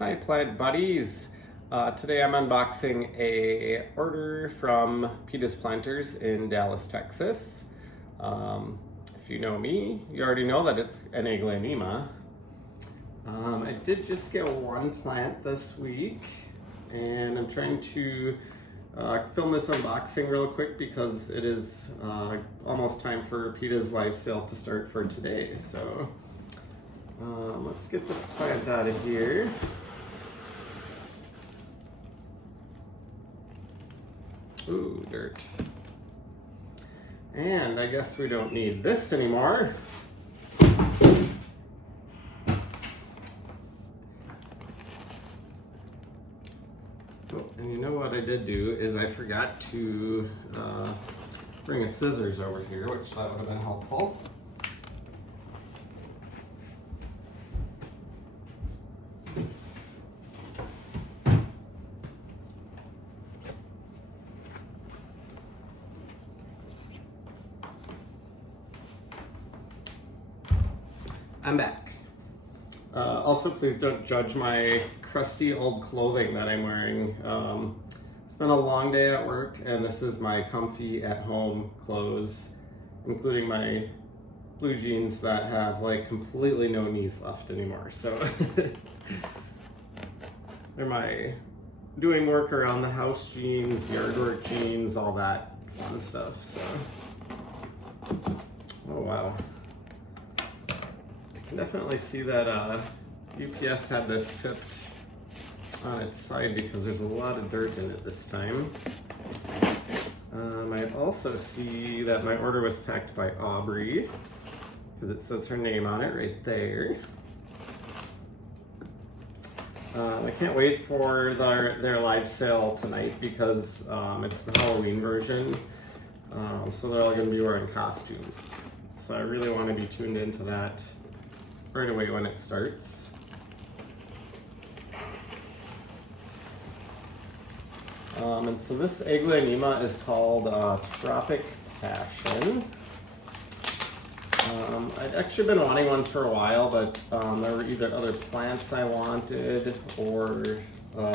Hi plant buddies! Today I'm unboxing a order from Pita's Planters in Dallas, Texas. If you know me, you already know that it's an Aglaonema. I did just get one plant this week, and I'm trying to film this unboxing real quick because it is almost time for Pita's live sale to start for today. So let's get this plant out of here. Ooh, dirt. And I guess we don't need this anymore. Oh, and you know what I did do is I forgot to bring a scissors over here, which that would have been helpful. I'm back. Also, please don't judge my crusty old clothing that I'm wearing. It's been a long day at work, and this is my comfy at-home clothes, including my blue jeans that have like completely no knees left anymore. So they're my doing work around the house jeans, yard work jeans, all that fun stuff. So, oh wow. I can definitely see that UPS had this tipped on its side because there's a lot of dirt in it this time. I also see that my order was packed by Aubrey because it says her name on it right there. I can't wait for their live sale tonight because it's the Halloween version. So they're all going to be wearing costumes. So I really want to be tuned into that right away when it starts. And so this Aglaonema is called Tropic Passion. I'd actually been wanting one for a while, but there were either other plants I wanted or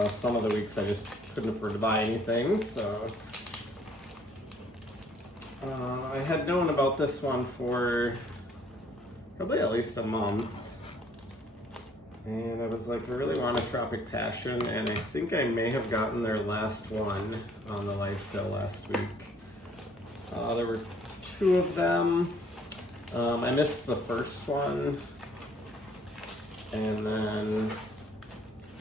some of the weeks I just couldn't afford to buy anything. So I had known about this one for probably at least a month, and I was like, I really want a Tropic Passion, and I think I may have gotten their last one on the live sale last week. There were two of them. I missed the first one, and then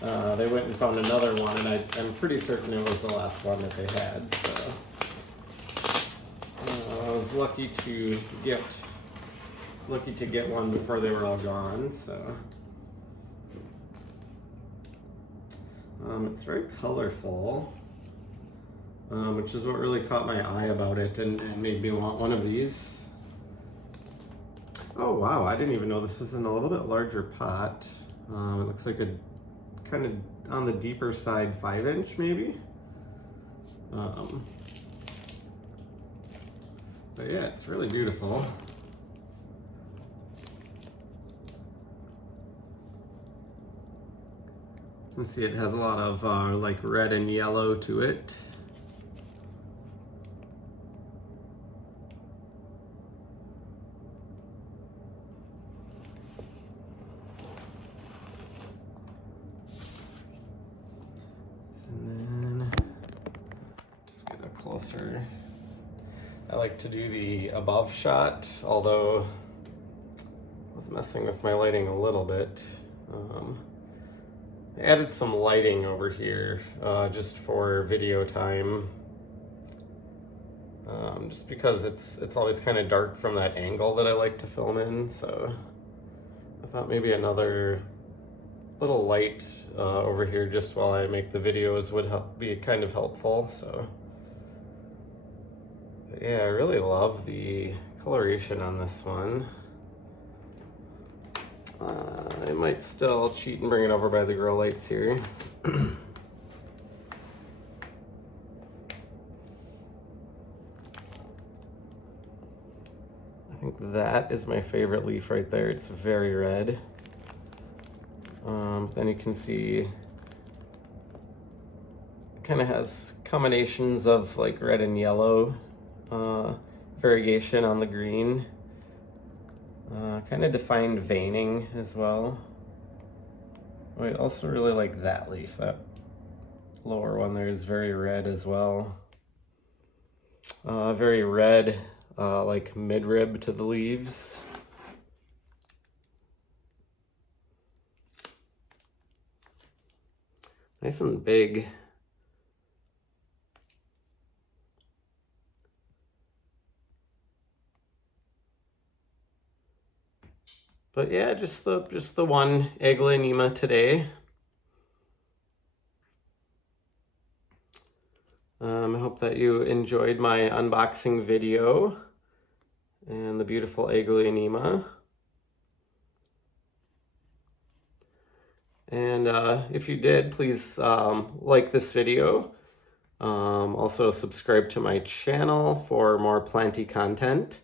they went and found another one, and I'm pretty certain it was the last one that they had. So I was lucky to get one before they were all gone. So it's very colorful, which is what really caught my eye about it and made me want one of these. Oh wow, I didn't even know this was in a little bit larger pot. It looks like a kind of on the deeper side 5-inch maybe. But yeah, it's really beautiful. You can see it has a lot of like red and yellow to it. And then just get a closer. I like to do the above shot, although I was messing with my lighting a little bit. I added some lighting over here just for video time, just because it's always kind of dark from that angle that I like to film in, so I thought maybe another little light over here just while I make the videos would be kind of helpful. So but yeah, I really love the coloration on this one. I might still cheat and bring it over by the grow lights here. I think that is my favorite leaf right there. It's very red. Then you can see it kind of has combinations of like red and yellow variegation on the green. Kind of defined veining as well. I also really like that leaf. That lower one there is very red as well. Very red, like midrib to the leaves. Nice and big. But yeah, just the one Aglaonema today. I hope that you enjoyed my unboxing video and the beautiful Aglaonema. And if you did, please like this video. Also subscribe to my channel for more planty content.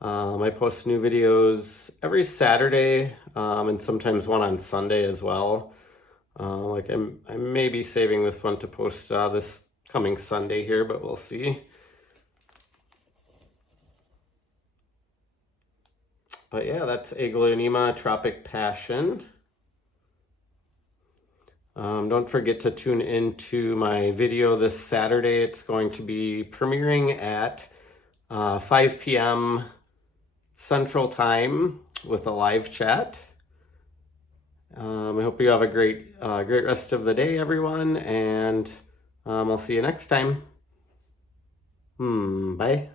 I post new videos every Saturday and sometimes one on Sunday as well. Like I may be saving this one to post this coming Sunday here, but we'll see. But yeah, that's Aglaonema Tropic Passion. Don't forget to tune into my video this Saturday. It's going to be premiering at 5 p.m. Central Time with a live chat. I hope you have a great rest of the day, everyone, and I'll see you next time. Bye.